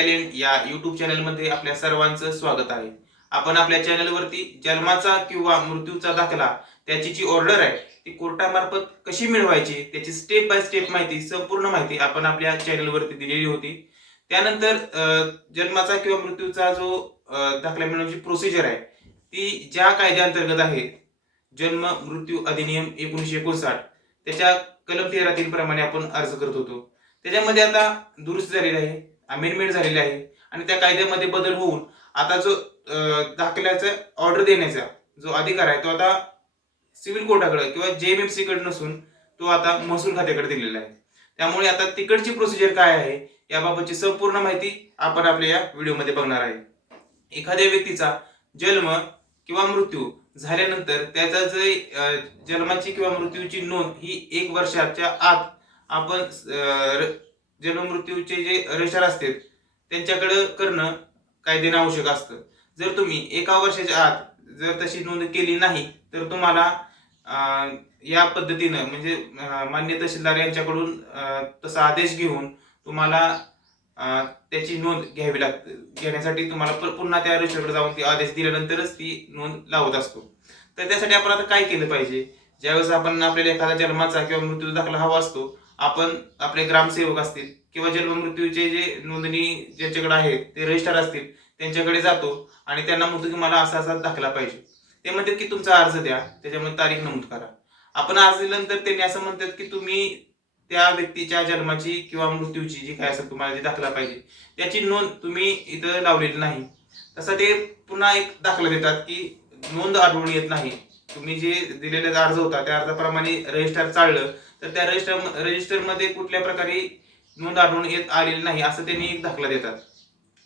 Talent या YouTube चॅनलमध्ये आपल्या सर्वांचं स्वागत आहे. आपण आपल्या चॅनलवरती जन्माचा किंवा मृत्यूचा दाखला त्याची जी ऑर्डर आहे ती कोर्टामार्फत कशी मिळवायची त्याची स्टेप बाय स्टेप माहिती संपूर्ण माहिती आपण आपल्या चॅनलवरती दिलेली होती. त्यानंतर जन्माचा किंवा मृत्यूचा जो दाखला मिळवण्याची प्रोसिजर आहे ती ज्या कायद्याअंतर्गत आहे जन्म मृत्यू अधिनियम एकोणीशे एकोणसाठ त्याच्या कलम तेरा तीन प्रमाणे आपण अर्ज करत होतो. त्याच्यामध्ये आता दुरुस्त झालेली आहे. अमेंडमेंट झालेली आहे. आणि त्या कायद्यामध्ये बदल होऊन आता जो दाखल्याचा ऑर्डर देण्याचा जो अधिकार आहे तो आता सिव्हिल कोर्टाकडे किंवा जे एम एफ सीकडे नसून तो आता महसूल खात्याकडे दिलेला आहे. त्यामुळे आता तिकडची प्रोसिजर काय आहे याबाबतची संपूर्ण माहिती आपण आपल्या या व्हिडिओमध्ये बघणार आहे. एखाद्या व्यक्तीचा जन्म किंवा मृत्यू झाल्यानंतर त्याचा जे जन्माची किंवा मृत्यूची नोंद ही एक वर्षाच्या आत आपण जन्ममृत्यूचे जे रजिस्टर असतील त्यांच्याकडे करणं कायदेने आवश्यक असतं. जर तुम्ही एका वर्षाच्या आत जर तशी नोंद केली नाही तर तुम्हाला या पद्धतीनं म्हणजे मान्य तहसीलदार यांच्याकडून तसा आदेश घेऊन तुम्हाला त्याची नोंद घ्यावी लागते. घेण्यासाठी तुम्हाला पुन्हा त्या रजिस्टरकडे जाऊन ती आदेश दिल्यानंतरच ती नोंद लावत असतो. तर त्यासाठी आपण आता काय केलं पाहिजे? ज्यावेळेस आपण आपल्याला एखादा जन्माचा किंवा मृत्यूचा दाखला हवा असतो आपण आपले ग्रामसेवक असतील किंवा जन्म मृत्यूचे जे नोंदणी ज्यांच्याकडे आहेत ते रजिस्टर असतील त्यांच्याकडे जातो आणि त्यांना म्हणतो की मला असा असा दाखला पाहिजे. ते म्हणतात की तुमचा अर्ज द्या त्याच्यामध्ये तारीख नमूद करा. आपण अर्ज दिल्यानंतर त्यांनी असं म्हणतात की तुम्ही त्या व्यक्तीच्या जन्माची किंवा मृत्यूची जी काय असेल तुम्हाला जी दाखला पाहिजे. त्याची नोंद तुम्ही इथं लावलेली नाही. तसं ते पुन्हा एक दाखला देतात की नोंद आढळून येत नाही. तुम्ही जे दिलेला अर्ज होता त्या अर्जाप्रमाणे रजिस्टर चाललं तर त्या रजिस्टर रजिस्टरमध्ये कुठल्या प्रकारे नोंद आढळून येत आलेली नाही असं त्यांनी एक दाखला देतात.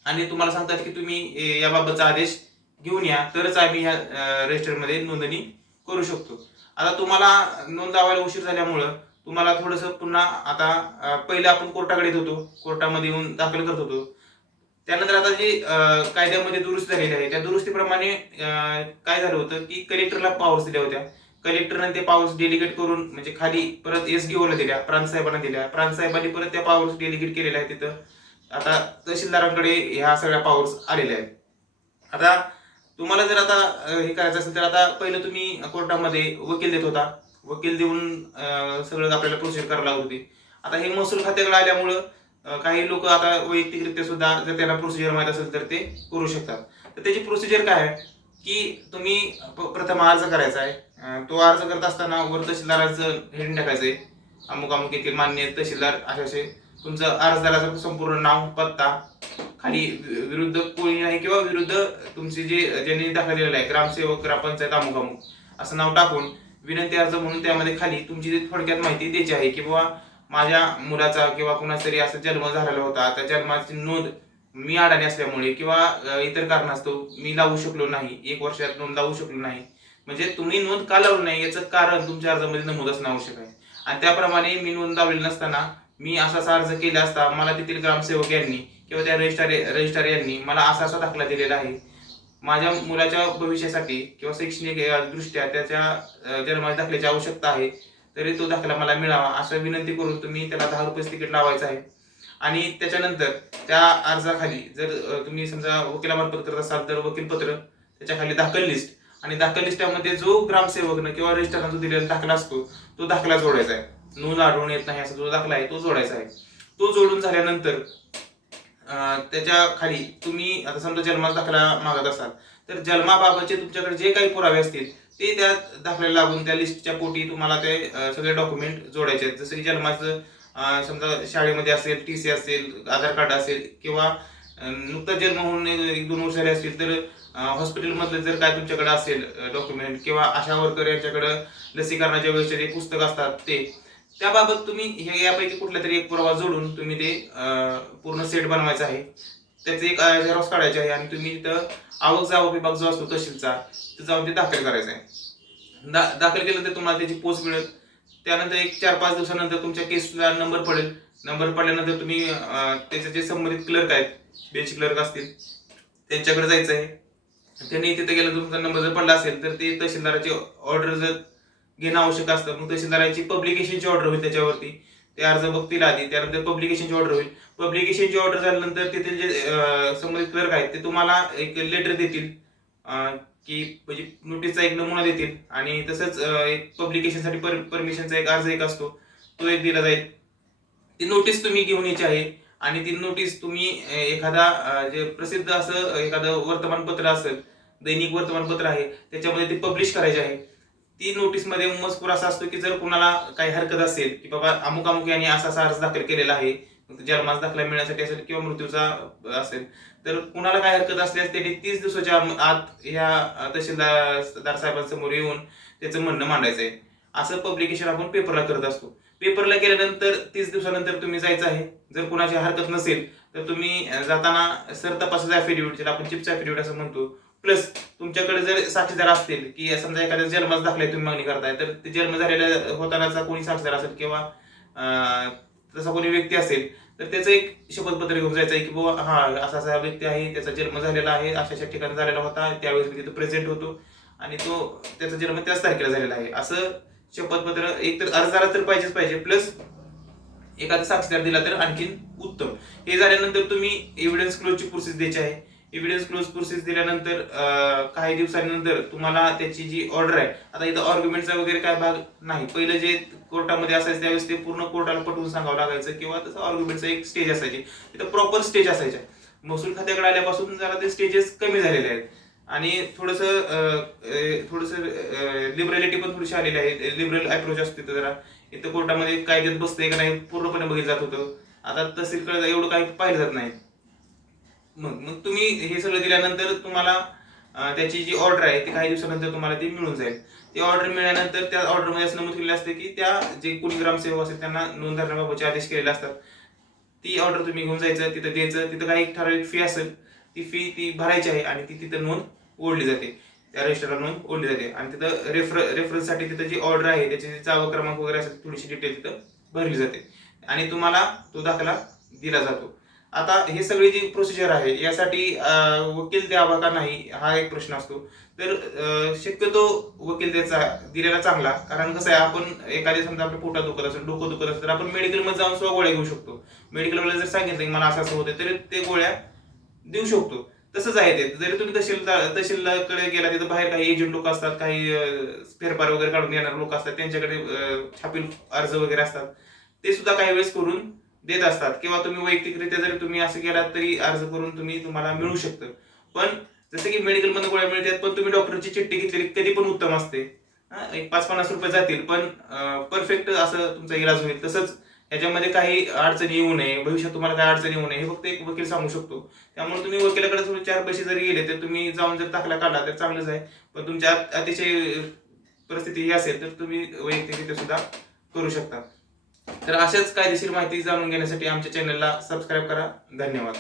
आणि तुम्हाला सांगतात की तुम्ही ए, याबाबतचा आदेश घेऊन या तरच आम्ही ह्या रजिस्टरमध्ये नोंदणी करू शकतो. आता तुम्हाला नोंदावायला उशीर झाल्यामुळं तुम्हाला थोडंसं पुन्हा आता पहिले आपण कोर्टाकडे येत होतो. कोर्टामध्ये येऊन दाखल करत होतो. त्यानंतर आता जी कायद्यामध्ये दुरुस्ती झालेली आहे त्या दुरुस्तीप्रमाणे काय झालं होतं की कलेक्टरला पॉवर्स दिल्या होत्या. कलेक्टरने ते पॉवर्स डेलिगेट करून म्हणजे खाली परत एस ओला दिल्या प्रांत साहेबांना दिल्या. प्रांत साहेबांनी परत त्या पॉवर्स डेलिगेट केलेल्या आहेत तिथं. आता तहसीलदारांकडे ह्या सगळ्या पॉवर्स आलेल्या आहेत. आता तुम्हाला जर आता हे करायचं असेल तर आता पहिलं तुम्ही कोर्टामध्ये वकील देत होता. वकील देऊन सगळं आपल्याला प्रोसिजर करायला लागत होती. आता हे महसूल खात्याकडे आल्यामुळं काही लोक आता वैयक्तिकरित्या सुद्धा जर त्याला प्रोसिजर माहीत असेल तर ते करू शकतात. तर त्याची प्रोसिजर काय आहे? की तुम्ही प- प्रथम अर्ज करायचा आहे. तो अर्ज करत असताना वर तहसीलदाराचं हेडिंग टाकायचं आहे अमुक अमुक येथील मान्य तहसीलदार असे असे. तुमचं अर्जदाराचं संपूर्ण नाव पत्ता खाली विरुद्ध कोणी नाही किंवा विरुद्ध तुमचे जे ज्यांनी दाखल दिलेलं आहे ग्रामसेवक ग्रामपंचायत अमुक अमुक असं नाव टाकून विनंती अर्ज म्हणून त्यामध्ये खाली तुमची जी थोडक्यात माहिती द्यायची आहे की बाबा माझ्या मुलाचा किंवा कुणाचा तरी असा जन्म झालेला होता त्या जन्माची नोंद मी अडाणी असल्यामुळे किंवा इतर कारणास्तव मी लावू शकलो नाही एक वर्षात नोंद लावू शकलो नाही. म्हणजे तुम्ही नोंद का लावली नाही याचं कारण तुमच्या अर्जामध्ये नमूद असणं आवश्यक आहे. आणि त्याप्रमाणे मी नोंद लावलेली नसताना मी असा असा अर्ज केला असता मला तेथील ग्रामसेवक यांनी किंवा त्या रजिस्ट्रार रजिस्ट्रार यांनी मला असा असा दाखला दिलेला आहे. माझ्या मुलाच्या भविष्यासाठी किंवा शैक्षणिक दृष्ट्या त्याच्या जन्माच्या दाखल्याची आवश्यकता आहे. तरी तो दाखला मला मिळावा असं विनंती करून तुम्ही त्याला दहा रुपये तिकीट लावायचं आहे. आणि त्याच्यानंतर त्या अर्जाखाली जर तुम्ही समजा वकिलामार्फत करत असाल तर वकीलपत्र त्याच्याखाली दाखल लिस्ट आणि दाखल लिस्टामध्ये जो ग्रामसेवकनं किंवा रजिस्टरनं जो दिलेला दाखला असतो तो दाखला जोडायचा आहे. नोंद आढळून येत नाही असा जो दाखला आहे तो जोडायचा आहे. तो जोडून झाल्यानंतर त्याच्याखाली तुम्ही आता समजा जन्माचा दाखला मागत असाल तर जन्माबाबतचे तुमच्याकडे जे काही पुरावे असतील ते त्या दाखल्याला लागून त्या लिस्टच्या पोटी तुम्हाला ते सगळे डॉक्युमेंट जोडायचे आहेत. जसं की जन्माचं समजा शाळेमध्ये असेल टी सी असेल आधार कार्ड असेल किंवा नुकताच जन्म होऊन एक दोन वर्ष झाले असतील तर हॉस्पिटलमधलं जर काय तुमच्याकडे असेल डॉक्युमेंट किंवा आशा वर्कर यांच्याकडं लसीकरणाच्या वेळेचे जे पुस्तक असतात ते त्याबाबत तुम्ही हे यापैकी कुठला तरी एक पुरावा जोडून तुम्ही ते पूर्ण सेट बनवायचा आहे. त्याचे एक झेरॉक्स काढायचे आहे आणि तुम्ही तिथं आवक जावक विभाग जो असतो तहसीलचा तिथं जाऊन ते दाखल करायचं आहे. दा दाखल केलं तर तुम्हाला त्याची पोस्ट मिळेल. त्यानंतर एक चार पाच दिवसानंतर तुमच्या केसला नंबर पडेल. नंबर पडल्यानंतर तुम्ही त्याचे जे संबंधित क्लर्क आहेत बेंच क्लर्क असतील त्यांच्याकडे जायचं आहे. त्यांनी तिथे गेलं तुमचा नंबर जर पडला असेल तर ते तहसीलदाराची ऑर्डर जर घेणं आवश्यक असतं मग तहसीलदारांची पब्लिकेशनची ऑर्डर होईल त्याच्यावरती. ते अर्ज बघतील आधी त्यानंतर पब्लिकेशनची ऑर्डर होईल. पब्लिकेशनची ऑर्डर झाल्यानंतर तिथे जे संबंधित क्लर्क आहेत ते तुम्हाला एक लेटर देतील. की म्हणजे नोटीसचा एक नमुना देतील. आणि तसंच एक पब्लिकेशनसाठी पर परमिशनचा एक अर्ज एक असतो. तो एक दिला जाईल. ती नोटीस तुम्ही घेऊन यायची आहे. आणि ती नोटीस तुम्ही एखादा जे प्रसिद्ध असं एखादं वर्तमानपत्र असेल दैनिक वर्तमानपत्र आहे त्याच्यामध्ये ती पब्लिश करायची आहे. ती नोटीसमध्ये मजकूर असा असतो की जर कुणाला काही हरकत असेल की बाबा अमुक अमुक यांनी असा असा अर्ज दाखल केलेला आहे जन्मास दाखला मिळण्यासाठी असेल किंवा मृत्यूचा असेल तर कुणाला काय हरकत असल्यास त्यांनी तीस दिवसाच्या आत ह्या तहसीलदार साहेबांसमोर येऊन त्याचं म्हणणं मांडायचं आहे असं पब्लिकेशन आपण पेपरला करत असतो. पेपरला गेल्यानंतर तीस दिवसानंतर तुम्ही जायचं आहे. जर कुणाची हरकत नसेल तर तुम्ही जाताना सर तपासाचा ॲफिडेव्हिट ज्याला आपण चिप्स ॲफिडेव्हिट असं म्हणतो प्लस तुमच्याकडे जर साक्षीदार असतील की समजा एखाद्या जन्मच दाखला तुम्ही मागणी करताय तर ते जन्म झालेल्या होतानाचा कोणी साक्षीदार असेल किंवा तसा कोणी व्यक्ती असेल तर त्याचं एक शपथपत्र घेऊन जायचं आहे की बाबा हा असा असा व्यक्ती आहे त्याचा जन्म झालेला आहे अशा अशा ठिकाणी झालेला होता त्यावेळेस मी तिथं प्रेझेंट होतो आणि तो त्याचा जन्म त्याच तारखेला झालेला आहे. असं शपथपत्र एक तर अर्जाला तर पाहिजेच पाहिजे प्लस एखादा साक्षीदार दिला तर आणखीन उत्तम. हे झाल्यानंतर तुम्ही एव्हिडन्स क्लोजची प्रोसेस द्यायची आहे. एव्हिडन्स क्लोज प्रोसेस दिल्यानंतर काही दिवसांनंतर तुम्हाला त्याची जी ऑर्डर आहे आता इथं ऑर्ग्युमेंटचा वगैरे काय भाग नाही. पहिलं जे कोर्टामध्ये असायचं त्यावेळेस ते पूर्ण कोर्टाला पटवून सांगावं लागायचं किंवा तसं ऑर्ग्युमेंटचा एक स्टेज असायची. इथं प्रॉपर स्टेज असायच्या. महसूल खात्याकडे आल्यापासून जरा ते स्टेजेस कमी झालेले आहेत. आणि थोडंसं थोडंसं लिबरॅलिटी पण थोडीशी आलेली आहे. लिबरल अप्रोच असतो तिथं जरा. इथं कोर्टामध्ये कायद्यात बसतंय का नाही पूर्णपणे बघितलं जात होतं. आता तहसीलकडे एवढं काही पाहिलं जात नाही. मग मग तुम्ही हे सगळं दिल्यानंतर तुम्हाला त्याची जी ऑर्डर आहे ती काही दिवसानंतर तुम्हाला ती मिळून जाईल. ती ऑर्डर मिळाल्यानंतर त्या ऑर्डरमध्ये असं नमूद केलेलं असते की त्या जे कोणी ग्रामसेवक असेल त्यांना नोंद धरण्याबाबतचे आदेश केलेले असतात. ती ऑर्डर तुम्ही घेऊन जायचं तिथं द्यायचं तिथं काही ठराविक फी असेल ती फी ती भरायची आहे आणि ती तिथं नोंद ओढली जाते. त्या रजिस्टरला नोंद ओढली जाते. आणि तिथं रेफर रेफरन्ससाठी तिथं जी ऑर्डर आहे त्याची जी चावं क्रमांक वगैरे असेल थोडीशी डिटेल तिथं भरली जाते. आणि तुम्हाला तो दाखला दिला जातो. आता हे सगळी जी प्रोसिजर आहे यासाठी वकील द्यावा का नाही हा एक प्रश्न असतो. तर शक्यतो वकील द्यायचा दिलेला चांगला. कारण कसं आहे आपण एखाद्या समजा आपल्या पोटात दुखत असेल डोकं दुखत असेल तर आपण मेडिकलमध्ये जाऊन सुद्धा गोळ्या घेऊ शकतो. मेडिकलवाला जर सांगितलं की मला असं असं होतं तरी ते गोळ्या देऊ शकतो. तसंच आहे ते. जरी तुम्ही तहसीलदार तहसीलकडे गेला तिथं बाहेर काही एजंट लोक असतात काही फेरफार वगैरे काढून येणारे लोक असतात त्यांच्याकडे छापील अर्ज वगैरे असतात. ते सुद्धा काही वेळेस करून देत असतात. किंवा तुम्ही वैयक्तिकरित्या जरी तुम्ही असं केलात तरी अर्ज करून तुम्ही तुम्हाला मिळू शकतं. पण जसं की मेडिकलमध्ये गोळ्या मिळतात पण तुम्ही डॉक्टरची चिठ्ठी घेतलेली कधी पण उत्तम असते. एक पाच पन्नास रुपये जातील पण परफेक्ट असं तुमचा इलाज होईल. तसंच याच्यामध्ये काही अडचणी येऊ नये. भविष्यात तुम्हाला काही अडचणी येऊ नये हे फक्त एक वकील सांगू शकतो. त्यामुळे तुम्ही वकिलाकडे तुम्ही चार पैसे जरी गेले तर तुम्ही जाऊन जर दाखला काढला तर चांगलंच आहे. पण तुमच्या अतिशय परिस्थिती ही असेल तर तुम्ही वैयक्तिकरित्या सुद्धा करू शकता. तर अशाच कायदेशीर माहिती जाणून घेण्यासाठी आमच्या चॅनलला सबस्क्राईब करा. धन्यवाद.